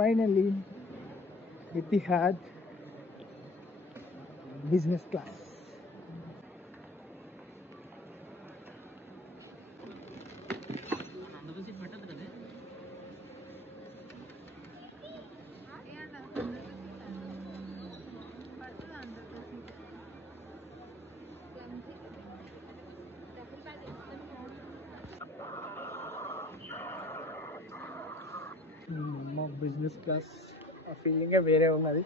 Finally Etihad business class. Business class ఆ ఫీలింగే వేరే ఉన్నది.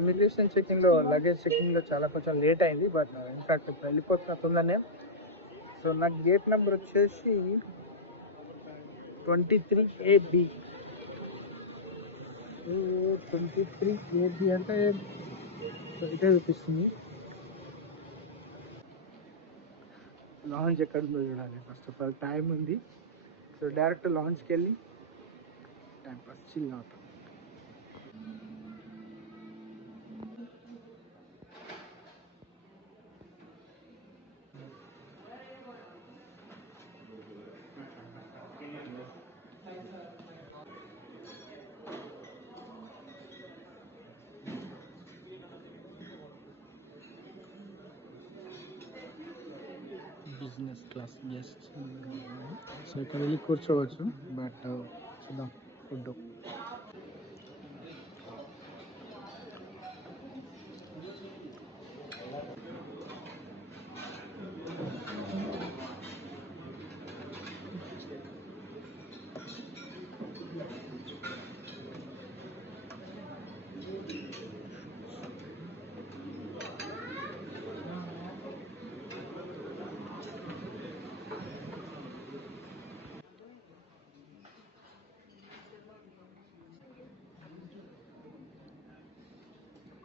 ఇమిగ్రేషన్ చెకింగ్లో లగేజ్ చెకింగ్లో చాలా కొంచెం లేట్ అయింది, బట్ ఇన్ఫ్యాక్ట్ ఇప్పుడు వెళ్ళిపోతున్న తొందరనే. సో నాకు గేట్ నెంబర్ వచ్చేసి 23AB. 23AB అంటే ఇదే చూపిస్తుంది. లాంచ్ ఎక్కడ ఉందో చూడాలి. ఫస్ట్ ఆఫ్ ఆల్ టైం ఉంది, సో డైరెక్ట్ లాంచ్కి వెళ్ళి టైం పాస్ చిల్ అవుతాం. బిజినెస్ క్లాస్ జస్ట్ సో ఇక్కడ వెళ్ళి కూర్చోవచ్చు, బట్ చూద్దాం food.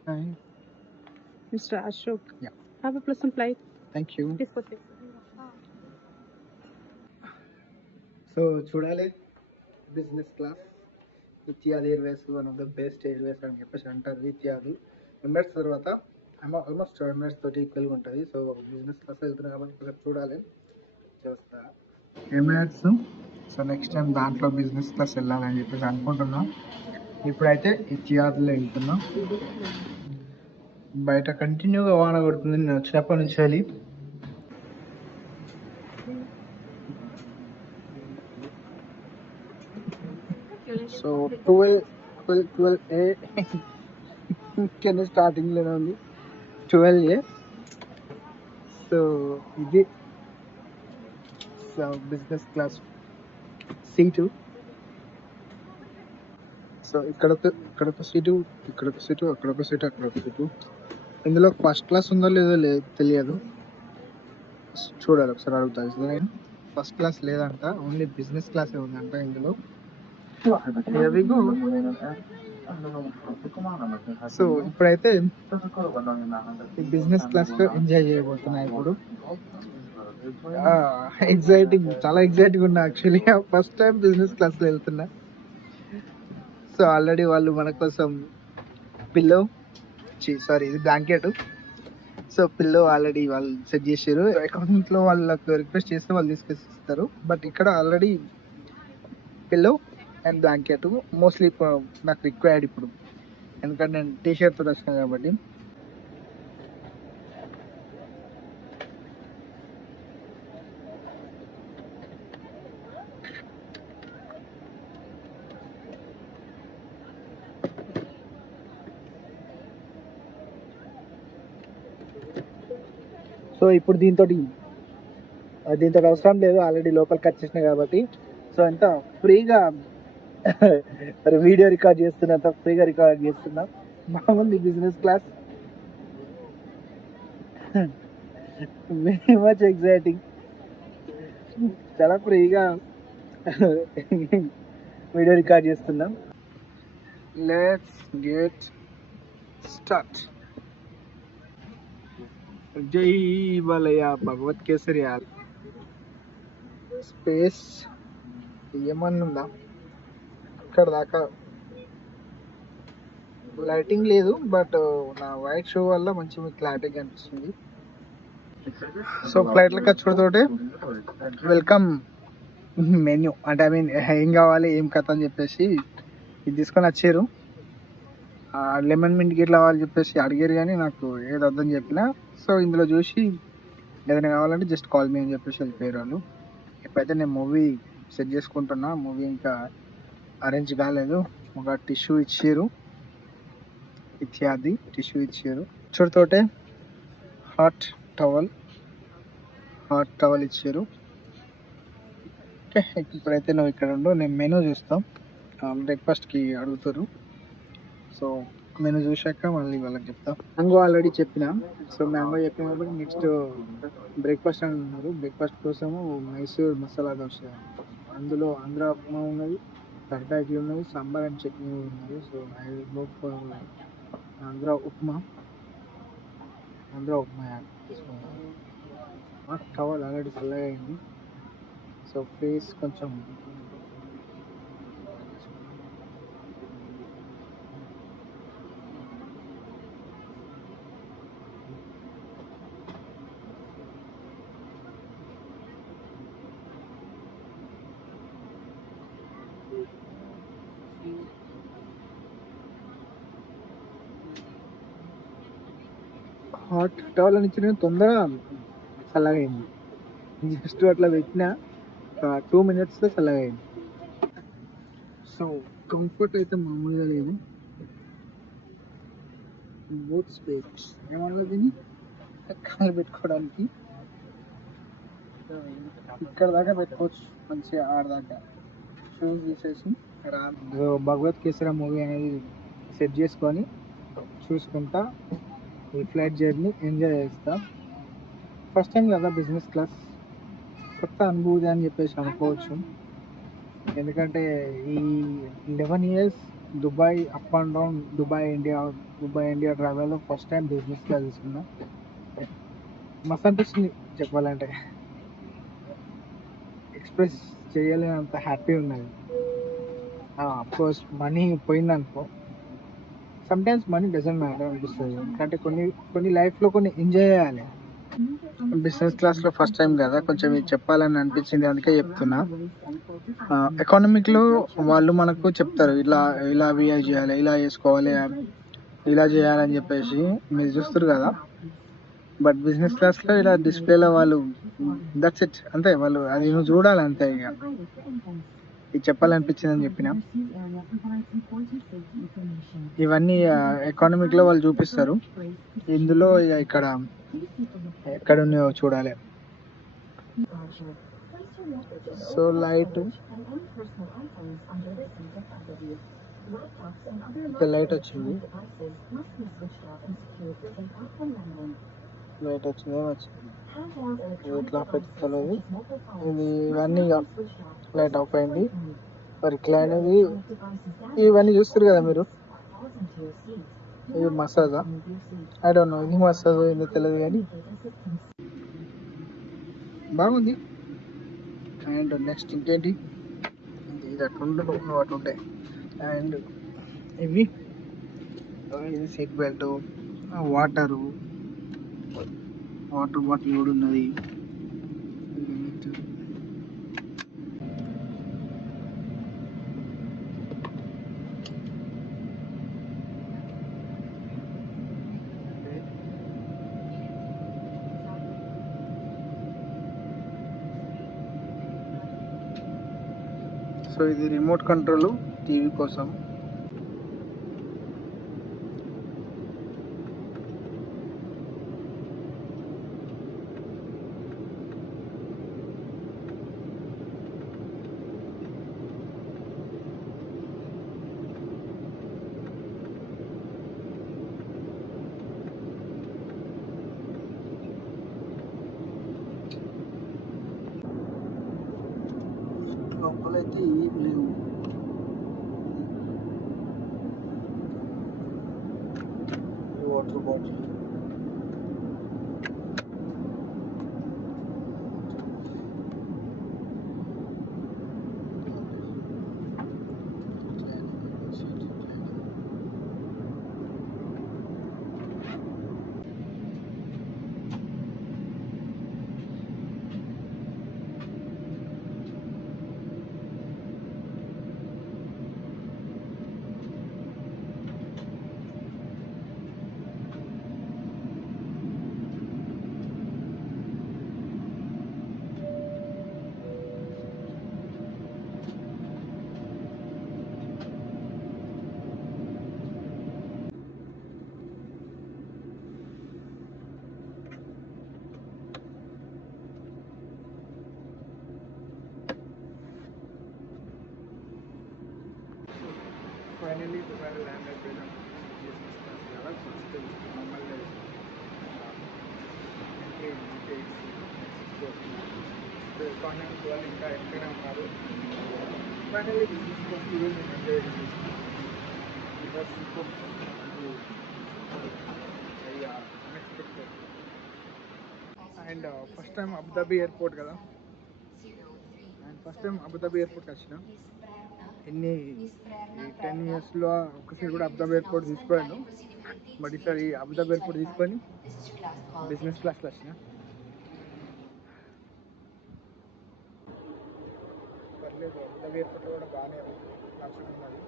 Hi. Mr. Ashok. Yeah. Have a pleasant flight. Thank you. Please proceed. So చూడాలి business class. Etihad airways one of the best airways అని చెప్పేసి అంటారు. ఇతిహాద్ ఎమిరేట్స్ తర్వాత ఆల్మోస్ట్ ఎమిరేట్స్ తోటి ఈక్వల్గా ఉంటుంది. సో బిజినెస్ క్లాస్ వెళ్తున్నాయి కాబట్టి కొంచెం చూడాలి చూస్తా ఎమిరేట్స్. సో నెక్స్ట్ టైం దాంట్లో బిజినెస్ క్లాస్ వెళ్ళాలని చెప్పేసి అనుకుంటున్నాం. ఇప్పుడైతే ఇతిహాద్లో వెళ్తున్నాం. బయట కంటిన్యూగా వాన కొడుతుంది నేను వచ్చినప్పటి నుంచి వెళ్ళి. సో 12A కింద స్టార్టింగ్లోనే ఉంది 12A. సో ఇది so business class seat. So ఇక్కడ ఒక సీటు, ఇక్కడ ఒక సీటు, అక్కడ ఒక సీటు, అక్కడ ఒక సీటు. ఇందులో ఫస్ట్ క్లాస్ ఉందో లేదో తెలియదు, చూడాలి ఒకసారి అడుగుతాను. ఫస్ట్ క్లాస్ లేదంట, ఓన్లీ బిజినెస్ క్లాసే ఉందంట ఇందులో. సో ఇప్పుడైతే ఈ బిజినెస్ క్లాస్ లో ఎంజాయ్ చేయబోతున్నా. ఇప్పుడు ఎగ్జైటింగ్, చాలా ఎగ్జైటింగ్ ఉన్నా actually. First time business class లో వెళ్తున్నా. సో ఆల్రెడీ వాళ్ళు మన కోసం పిల్లో సారీ ఇది బ్లాంకెట్. సో పిల్లో ఆల్రెడీ వాళ్ళు సెట్ చేసారు. అకౌంట్ లో వాళ్ళకి రిక్వెస్ట్ చేస్తే వాళ్ళు తీసుకొచ్చి ఇస్తారు. బట్ ఇక్కడ already pillow and blanket mostly నాకు రిక్వైర్డ్ ఇప్పుడు, ఎందుకంటే నేను టీషర్ట్ తో వచ్చినా కాబట్టి. సో ఇప్పుడు దీంతో అవసరం లేదు, ఆల్రెడీ లోపలికి వచ్చేసిన కాబట్టి. సో ఎంత ఫ్రీగా వీడియో రికార్డ్ చేస్తున్నా, మామూలు business class. Very much exciting, చాలా ఫ్రీగా వీడియో రికార్డ్ చేస్తున్నాం. Let's get start. జై బాలయ్య భగవత్ కేసరి. స్పేస్ ఏమన్నా ఉందా ఇక్కడ దాకా? లైటింగ్ లేదు, బట్ నా వైట్ షో వల్ల మంచి క్లారిటీగా అనిపిస్తుంది. సో ఫ్లైట్లకు వచ్చుడుతోటి వెల్కమ్ మెన్యూ అంటే ఐ మీన్ ఏం కావాలి ఏం కథ అని చెప్పేసి ఇది తీసుకొని వచ్చారు. లెమన్ మింట్ గిట్లా వాళ్ళు చెప్పేసి అడిగారు కానీ నాకు ఏది వద్దని చెప్పిన. సో ఇందులో చూసి ఏదైనా కావాలంటే జస్ట్ కాల్ మీ అని చెప్పేసి వెళ్ళిపోయారు వాళ్ళు. ఇప్పుడైతే నేను మూవీ సెట్ చేసుకుంటున్నా. మూవీ ఇంకా అరేంజ్ కాలేదు. ఒక టిష్యూ ఇచ్చారు, ఇత్యాది టిష్యూ ఇచ్చారు. చుడుతోటే హాట్ టవల్ ఇచ్చారు. ఓకే, ఇప్పుడైతే నువ్వు ఇక్కడ ఉండు, నేను మెనూ చూస్తాం. బ్రేక్ఫాస్ట్కి అడుగుతారు. సో మెనూ చూశాక మళ్ళీ వాళ్ళకి చెప్తా. మ్యాంగో ఆల్రెడీ చెప్పిన. సో మ్యాంగో చెప్పిన కాబట్టి నెక్స్ట్ బ్రేక్ఫాస్ట్ అని ఉన్నారు. బ్రేక్ఫాస్ట్ కోసము మైసూర్ మసాలా దోశ, అందులో ఆంధ్ర ఉప్మా ఉన్నది, తడకా ఇడ్లీ ఉన్నది, సాంబార్ అండ్ చట్నీ ఉన్నది. So I go for Andhra ఉప్మా తీసుకున్నాను. టవల్ ఆల్రెడీ చల్లగా అయింది. సో ఫేస్ కొంచెం హాట్ టవల్ అని ఇచ్చిన తొందరగా చల్లగా అయింది. జస్ట్ అట్లా పెట్టిన 2 minutes చల్లగా అయింది. సో కంఫర్ట్ అయితే మామూలుగా లేదు. బూట్ స్పేస్ ఏమన్నా దీన్ని కాలు పెట్టుకోవడానికి ఇక్కడ దాకా పెట్టుకోవచ్చు మంచిగా, ఆడదాకా షూస్ తీసేసి భగవత్ కేసరా మూవీ అనేది సెట్ చేసుకొని చూసుకుంటా ఈ ఫ్లైట్ జర్నీ ఎంజాయ్ చేస్తా. ఫస్ట్ టైం కదా బిజినెస్ క్లాస్, కొత్త అనుభూతి అని చెప్పేసి అనుకోవచ్చు. ఎందుకంటే ఈ 11 years Dubai up and down, Dubai India ట్రావెల్లో ఫస్ట్ టైం బిజినెస్ క్లాస్ తీసుకున్నా. మస్తు అనిపిస్తుంది చెప్పాలంటే. ఎక్స్ప్రెస్ చేయలేనంత హ్యాపీ ఉన్నది. అఫ్కోర్స్ మనీ పోయిందనుకో, సమ్టైమ్స్ మనీ డజంట్ మ్యాటర్ అనిపిస్తుంది. ఎందుకంటే కొన్ని లైఫ్లో కొన్ని ఎంజాయ్ చేయాలి. బిజినెస్ క్లాస్లో ఫస్ట్ టైం కదా, కొంచెం ఇది చెప్పాలని అనిపించింది, అందుకే చెప్తున్నా. ఎకానమిక్లో వాళ్ళు మనకు చెప్తారు ఇలా విఐ చేయాలి, ఇలా చేసుకోవాలి, ఇలా చేయాలని చెప్పేసి మీరు చూస్తారు కదా. బట్ బిజినెస్ క్లాస్లో ఇలా డిస్ప్లేలో వాళ్ళు దట్స్ ఇట్, అంతే. వాళ్ళు అది నువ్వు చూడాలి అంతే. ఇక ఇది చెప్పాలనిపించిందని చెప్పిన. ఇవన్నీ ఎకానమిక్లో వాళ్ళు చూపిస్తారు. ఇందులో ఇక ఎక్కడ ఉన్నాయో చూడాలి. సో లైట్ వచ్చింది, ఇట్లా పెట్టుకోలేదు. ఇవన్నీ లైట్ ఆఫ్ అయింది. రిక్లైన్ ఇవన్నీ చూస్తారు కదా మీరు. ఇది మసాజా, ఐ డోంట్ నో ఇది మసాజ్ ఏందో తెలియదు కానీ బాగుంది. అండ్ నెక్స్ట్ ఇంకేంటి, ఇది అటు ఉంటాయి. అండ్ ఇది సీట్ బెల్ట్, వాటర్ బాటిల్ కూడా ఉన్నది. సో ఇది రిమోట్ కంట్రోల్ టీవీ కోసం. లోపలైతే ఏం లేవు. వాటర్ బాటిల్, ఫైనాన్స్ వాళ్ళు ఇంకా ఎక్కడే ఉన్నారు. ఫైనల్లీ బిజినెస్ క్లాస్ ఈవెన్ నేను ఎంజాయ్ చేసేసాను. Because super unexpected. And first time Abu Dhabi airport కదా, అండ్ ఫస్ట్ టైం అబుదాబి ఎయిర్పోర్ట్కి వచ్చిన ఎన్ని ఈ 10 yearsలో ఒక్కసారి కూడా అబుదాబి ఎయిర్పోర్ట్ తీసుకోయాను. బట్ ఈసారి అబుదాబి ఎయిర్పోర్ట్ తీసుకొని బిజినెస్ క్లాస్లో వచ్చిన. పర్లేదు, అబుదాబి ఎయిర్పోర్ట్ కూడా బాగానే నడుచుకున్నది.